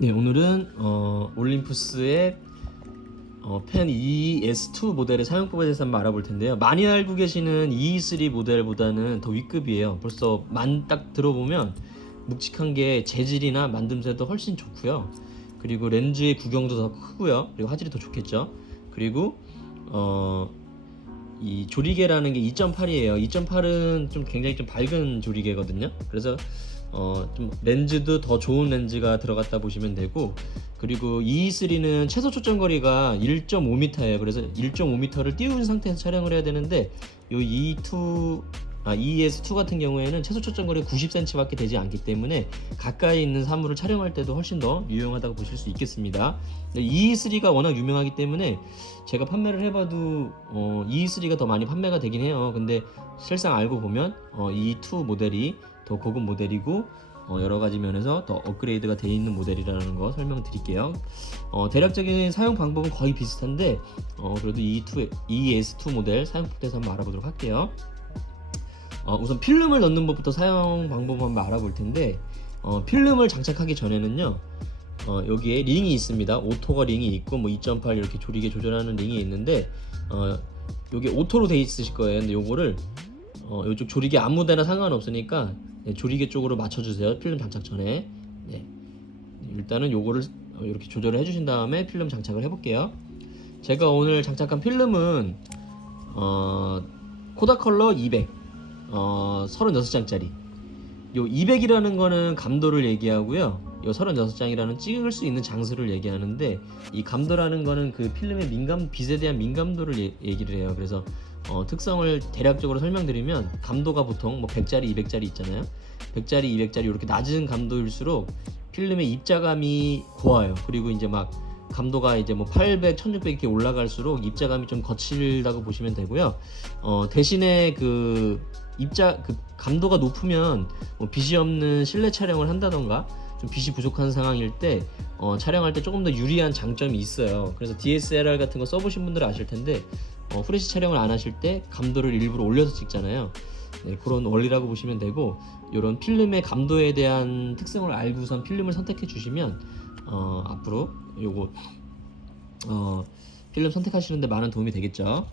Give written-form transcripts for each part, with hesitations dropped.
네, 오늘은 올림푸스의 펜 ES2 모델의 사용법에 대해서 한번 알아볼 텐데요. 많이 알고 계시는 EE3 모델보다는 더 윗급이에요. 벌써 딱 들어보면 묵직한 게 재질이나 만듦새도 훨씬 좋고요. 그리고 렌즈의 구경도 더 크고요. 그리고 화질이 더 좋겠죠. 그리고 이 조리개라는 게 2.8이에요. 2.8은 좀 굉장히 좀 밝은 조리개거든요. 그래서 좀 렌즈도 더 좋은 렌즈가 들어갔다 보시면 되고, 그리고 EE3는 최소 초점거리가 1.5m예요. 그래서 1.5m를 띄운 상태에서 촬영을 해야 되는데, 요 ES2 같은 경우에는 최소 초점거리가 90cm밖에 되지 않기 때문에 가까이 있는 사물을 촬영할 때도 훨씬 더 유용하다고 보실 수 있겠습니다. EE3가 워낙 유명하기 때문에 제가 판매를 해봐도 EE3가 더 많이 판매가 되긴 해요. 근데 실상 알고 보면 EE2 모델이 더 고급 모델이고 여러 가지 면에서 더 업그레이드가 되어 있는 모델이라는 거 설명드릴게요. 대략적인 사용 방법은 거의 비슷한데 그래도 ES2 모델 사용법에 대해서 한번 알아보도록 할게요. 우선 필름을 넣는 법부터 사용 방법을 한번 알아볼 텐데, 필름을 장착하기 전에는요, 여기에 링이 있습니다. 오토가 링이 있고 2.8 이렇게 조리개 조절하는 링이 있는데, 여기 오토로 돼 있으실 거예요. 근데 요거를 이쪽 조리개 아무데나 상관없으니까 조리개 쪽으로 맞춰주세요. 필름 장착 전에. 네. 일단은 요거를 이렇게 조절을 해주신 다음에 필름 장착을 해볼게요. 제가 오늘 장착한 필름은 코다컬러 200 36장짜리. 요 200이라는 거는 감도를 얘기하고요, 요 36장이라는 찍을 수 있는 장수를 얘기하는데, 이 감도라는 거는 그 필름의 빛에 대한 민감도를 얘기를 해요. 그래서 특성을 대략적으로 설명드리면, 감도가 보통 100짜리 200짜리 있잖아요. 100짜리 200짜리 이렇게 낮은 감도일수록 필름의 입자감이 고와요. 그리고 이제 막 감도가 이제 800, 1600 이렇게 올라갈수록 입자감이 좀 거칠다고 보시면 되고요. 대신에 그 감도가 높으면 빛이 없는 실내 촬영을 한다던가 좀 빛이 부족한 상황일 때 촬영할 때 조금 더 유리한 장점이 있어요. 그래서 DSLR 같은 거 써보신 분들은 아실 텐데, 후레쉬 촬영을 안 하실 때 감도를 일부러 올려서 찍잖아요. 네, 그런 원리라고 보시면 되고, 이런 필름의 감도에 대한 특성을 알고선 필름을 선택해 주시면 앞으로 요거 필름 선택하시는데 많은 도움이 되겠죠.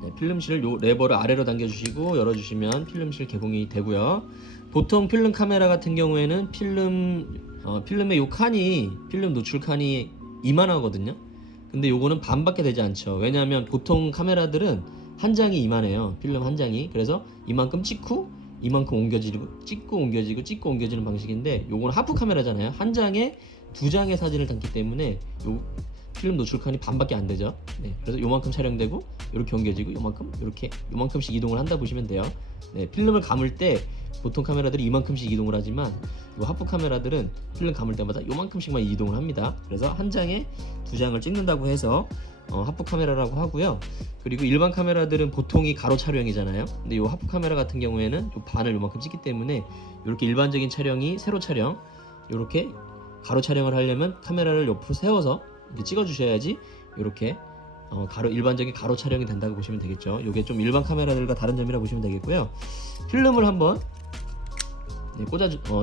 네, 필름실을 요 레버를 아래로 당겨주시고 열어주시면 필름실 개봉이 되고요. 보통 필름 카메라 같은 경우에는 필름의 요 칸이, 필름 노출 칸이 이만하거든요. 근데 요거는 반밖에 되지 않죠. 왜냐하면 보통 카메라들은 한 장이 이만해요. 필름 한 장이. 그래서 이만큼 찍고 이만큼 옮겨지고 찍고 옮겨지고 찍고 옮겨지는 방식인데, 요거는 하프 카메라잖아요. 한 장에 두 장의 사진을 담기 때문에 요 필름 노출칸이 반밖에 안 되죠. 네, 그래서 요만큼 촬영되고 이렇게 옮겨지고 요만큼씩 이동을 한다 보시면 돼요. 네, 필름을 감을 때 보통 카메라들이 이만큼씩 이동을 하지만 요 하프 카메라들은 필름 감을 때마다 요만큼씩만 이동을 합니다. 그래서 한 장에 두 장을 찍는다고 해서 하프 카메라라고 하고요. 그리고 일반 카메라들은 보통이 가로 촬영이잖아요. 근데 요 하프 카메라 같은 경우에는 요 반을 요만큼 찍기 때문에 이렇게 일반적인 촬영이 세로 촬영, 이렇게 가로 촬영을 하려면 카메라를 옆으로 세워서 이렇게 찍어 주셔야지 이렇게 일반적인 가로 촬영이 된다고 보시면 되겠죠. 이게 좀 일반 카메라들과 다른 점이라 보시면 되겠고요. 필름을 한번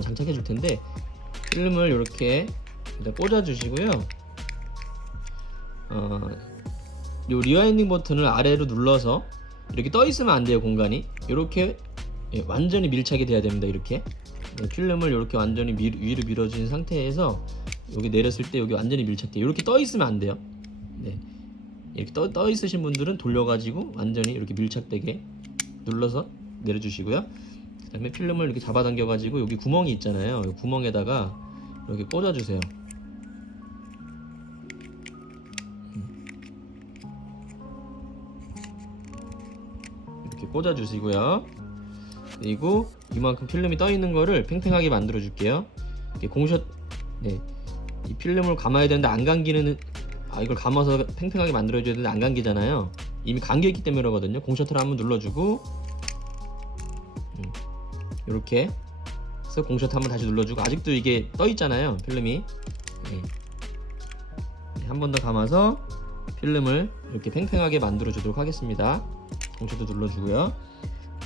장착해 줄 텐데, 필름을 이렇게 꽂아 주시고요. 요 리와인딩 버튼을 아래로 눌러서, 이렇게 떠 있으면 안 돼요. 공간이 이렇게 완전히 밀착이 돼야 됩니다. 이렇게 필름을 이렇게 완전히 위로 밀어준 상태에서 여기 내렸을 때 여기 완전히 밀착돼요. 이렇게 떠 있으면 안 돼요. 네, 이렇게 떠 있으신 분들은 돌려가지고 완전히 이렇게 밀착되게 눌러서 내려주시고요. 그 다음에 필름을 이렇게 잡아당겨가지고 여기 구멍이 있잖아요. 이 구멍에다가 이렇게 꽂아주세요. 이렇게 꽂아주시고요. 그리고 이만큼 필름이 떠 있는 거를 팽팽하게 만들어 줄게요. 이렇게 이 필름을 감아야 되는데 안 감기는, 이걸 감아서 팽팽하게 만들어 줘야 되는데 안 감기잖아요. 이미 감겨 있기 때문에 그러거든요. 공셔터를 한번 눌러주고, 이렇게 해서 공셔터 한번 다시 눌러주고, 아직도 이게 떠 있잖아요. 필름이. 한 번 더 감아서 필름을 이렇게 팽팽하게 만들어 주도록 하겠습니다. 공셔터 눌러주고요.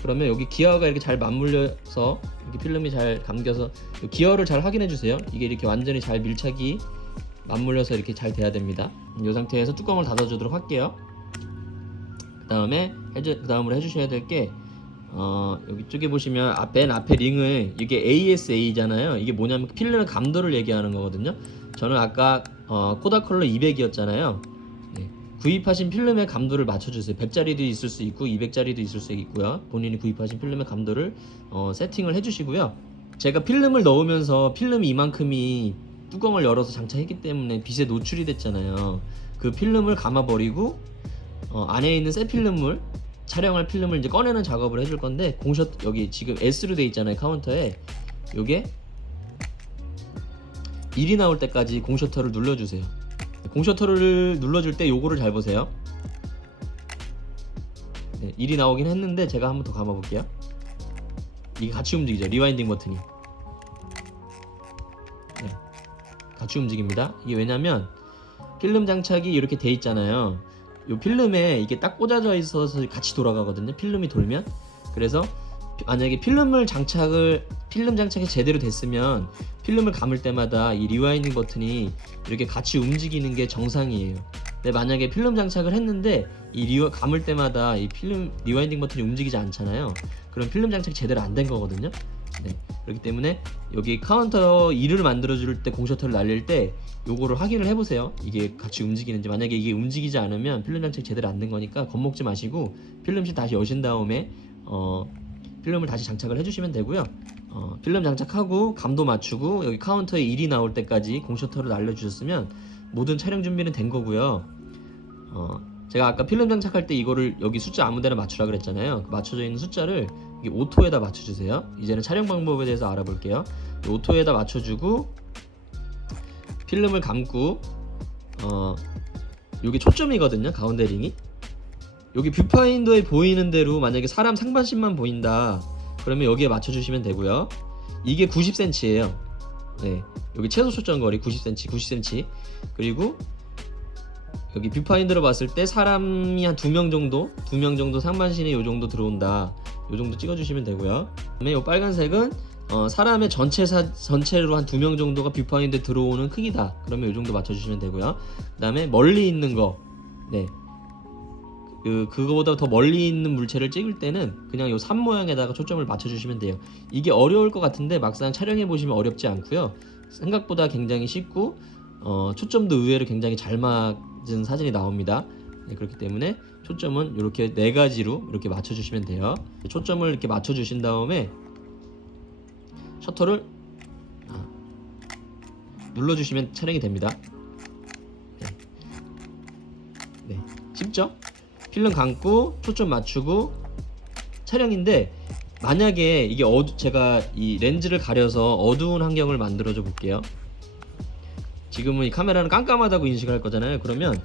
그러면 여기 기어가 이렇게 잘 맞물려서 이렇게 필름이 잘 감겨서 기어를 잘 확인해 주세요. 이게 이렇게 완전히 잘 밀착이 맞물려서 이렇게 잘 돼야 됩니다. 이 상태에서 뚜껑을 닫아 주도록 할게요. 그다음으로 해주셔야 될 게 여기 쪽에 보시면 맨 앞에 링을, 이게 ASA잖아요. 이게 뭐냐면 필름 감도를 얘기하는 거거든요. 저는 아까 코다컬러 200이었잖아요. 네. 구입하신 필름의 감도를 맞춰주세요. 100짜리도 있을 수 있고 200짜리도 있을 수 있고요. 본인이 구입하신 필름의 감도를 세팅을 해주시고요. 제가 필름을 넣으면서 필름이 이만큼이 뚜껑을 열어서 장착했기 때문에 빛에 노출이 됐잖아요. 그 필름을 감아버리고 안에 있는 새 필름을, 촬영할 필름을 이제 꺼내는 작업을 해줄 건데, 공셔 여기 지금 S로 돼 있잖아요. 카운터에 요게 1이 나올 때까지 공셔터를 눌러주세요. 공셔터를 눌러줄 때 요거를 잘 보세요. 네, 1이 나오긴 했는데 제가 한번 더 감아볼게요. 이게 같이 움직이죠. 리와인딩 버튼이. 네, 같이 움직입니다. 이게 왜냐면 필름 장착이 이렇게 돼 있잖아요. 이 필름에 이게 딱 꽂아져 있어서 같이 돌아가거든요. 필름이 돌면. 그래서 만약에 필름 장착이 제대로 됐으면 필름을 감을 때마다 이 리와인딩 버튼이 이렇게 같이 움직이는 게 정상이에요. 근데 만약에 필름 장착을 했는데 감을 때마다 이 필름 리와인딩 버튼이 움직이지 않잖아요. 그럼 필름 장착이 제대로 안 된 거거든요. 네. 그렇기 때문에 여기 카운터 2를 만들어줄 때, 공셔터를 날릴 때 요거를 확인을 해보세요. 이게 같이 움직이는지. 만약에 이게 움직이지 않으면 필름 장착이 제대로 안 된 거니까 겁먹지 마시고 필름실 다시 여신 다음에 필름을 다시 장착을 해주시면 되고요. 필름 장착하고 감도 맞추고 여기 카운터에 1이 나올 때까지 공셔터를 날려주셨으면 모든 촬영 준비는 된 거고요. 제가 아까 필름 장착할 때 이거를 여기 숫자 아무데나 맞추라 그랬잖아요. 맞춰져 있는 숫자를 이게 오토에다 맞춰주세요. 이제는 촬영 방법에 대해서 알아볼게요. 오토에다 맞춰주고 필름을 감고 여기 초점이거든요. 가운데 링이. 여기 뷰파인더에 보이는 대로 만약에 사람 상반신만 보인다 그러면 여기에 맞춰주시면 되고요. 이게 90cm예요. 네, 여기 최소 초점 거리 90cm. 그리고 여기 뷰파인더로 봤을 때 사람이 한 2명 정도 상반신이 요 정도 들어온다. 요 정도 찍어주시면 되고요. 그다음에 요 빨간색은 사람의 전체로 한 2명 정도가 뷰파인더에 들어오는 크기다. 그러면 요 정도 맞춰주시면 되고요. 그다음에 멀리 있는 거, 네, 그거보다 더 멀리 있는 물체를 찍을 때는 그냥 요 산 모양에다가 초점을 맞춰주시면 돼요. 이게 어려울 것 같은데 막상 촬영해 보시면 어렵지 않고요. 생각보다 굉장히 쉽고 초점도 의외로 굉장히 잘 맞은 사진이 나옵니다. 네, 그렇기 때문에 초점은 이렇게 4가지로 이렇게 맞춰주시면 돼요. 초점을 이렇게 맞춰주신 다음에 셔터를 눌러주시면 촬영이 됩니다. 네, 쉽죠? 필름 감고 초점 맞추고 촬영인데, 만약에 이게 제가 이 렌즈를 가려서 어두운 환경을 만들어줘 볼게요. 지금은 이 카메라는 깜깜하다고 인식을 할 거잖아요. 그러면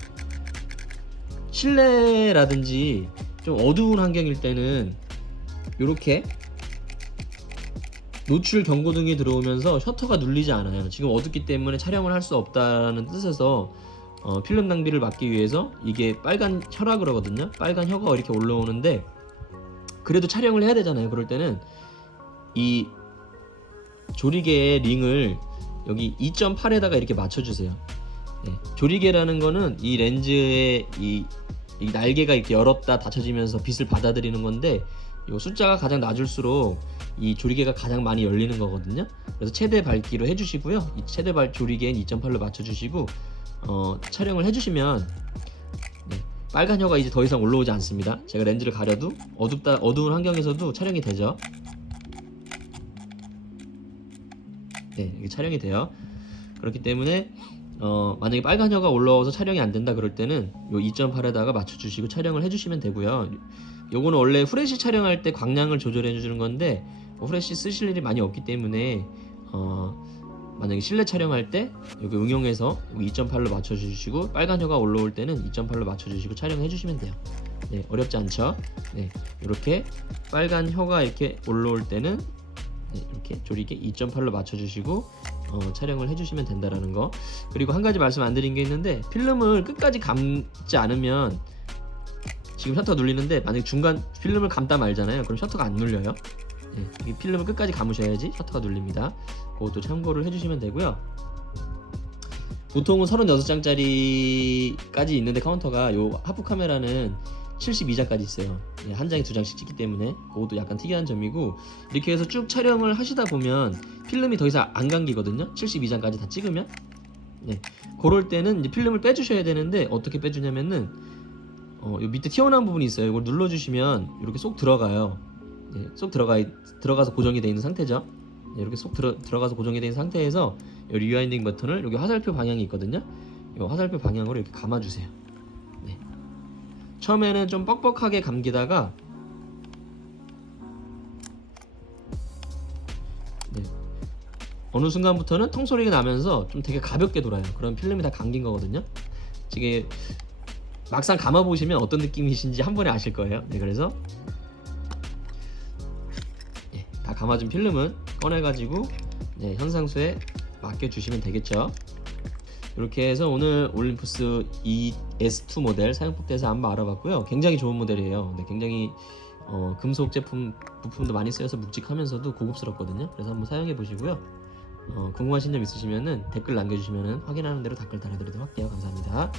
실내라든지 좀 어두운 환경일 때는 이렇게 노출 경고등이 들어오면서 셔터가 눌리지 않아요. 지금 어둡기 때문에 촬영을 할 수 없다는 뜻에서 필름 낭비를 막기 위해서 이게 빨간 혀라 그러거든요. 빨간 혀가 이렇게 올라오는데 그래도 촬영을 해야 되잖아요. 그럴 때는 이 조리개의 링을 여기 2.8에다가 이렇게 맞춰주세요. 네, 조리개라는 거는 이 렌즈의 이 날개가 이렇게 열었다 닫혀지면서 빛을 받아들이는 건데, 이 숫자가 가장 낮을수록 이 조리개가 가장 많이 열리는 거거든요. 그래서 최대 밝기로 해주시고요. 이 최대 조리개는 2.8로 맞춰주시고 촬영을 해주시면 빨간 혀가 이제 더 이상 올라오지 않습니다. 제가 렌즈를 가려도 어두운 환경에서도 촬영이 되죠. 네, 이게 촬영이 돼요. 그렇기 때문에 만약에 빨간 혀가 올라와서 촬영이 안 된다 그럴 때는 요 2.8에다가 맞춰주시고 촬영을 해주시면 되고요. 요거는 원래 후레쉬 촬영할 때 광량을 조절해 주는 건데 후레쉬 쓰실 일이 많이 없기 때문에 만약에 실내 촬영할 때 여기 응용해서 2.8로 맞춰주시고 빨간 혀가 올라올 때는 2.8로 맞춰주시고 촬영해 주시면 돼요. 네, 어렵지 않죠? 네, 이렇게 빨간 혀가 이렇게 올라올 때는 이렇게 조리개 2.8로 맞춰주시고 촬영을 해주시면 된다라는 거. 그리고 한 가지 말씀 안 드린 게 있는데, 필름을 끝까지 감지 않으면 지금 셔터가 눌리는데 만약에 중간 필름을 감다 말잖아요. 그럼 셔터가 안 눌려요. 이 필름을 끝까지 감으셔야지 셔터가 눌립니다. 그것도 참고를 해주시면 되고요. 보통은 36장짜리까지 있는데 카운터가 요 하프 카메라는 72장까지 있어요. 한 장에 2장씩 찍기 때문에 그것도 약간 특이한 점이고, 이렇게 해서 쭉 촬영을 하시다 보면 필름이 더 이상 안 감기거든요. 72장까지 다 찍으면. 그럴 때는 이제 필름을 빼주셔야 되는데, 어떻게 빼주냐면은 요 밑에 튀어나온 부분이 있어요. 이걸 눌러주시면 이렇게 쏙 들어가요. 쏙 들어가서 고정이 되어 있는 상태죠. 이렇게 쏙 들어가서 고정이 되어 있는 상태에서 이 리와인딩 버튼을, 여기 화살표 방향이 있거든요. 이 화살표 방향으로 이렇게 감아주세요. 처음에는 좀 뻑뻑하게 감기다가 어느 순간부터는 통 소리가 나면서 좀 되게 가볍게 돌아요. 그럼 필름이 다 감긴 거거든요. 이게 막상 감아보시면 어떤 느낌이신지 한 번에 아실 거예요. 그래서 다 감아준 필름은 꺼내가지고 현상수에 맡겨주시면 되겠죠. 이렇게 해서 오늘 올림푸스 ES2 모델 사용법 대해서 한번 알아봤고요. 굉장히 좋은 모델이에요. 굉장히 금속 제품 부품도 많이 쓰여서 묵직하면서도 고급스럽거든요. 그래서 한번 사용해 보시고요. 궁금하신 점 있으시면 댓글 남겨주시면 확인하는 대로 댓글 달아드리도록 할게요. 감사합니다.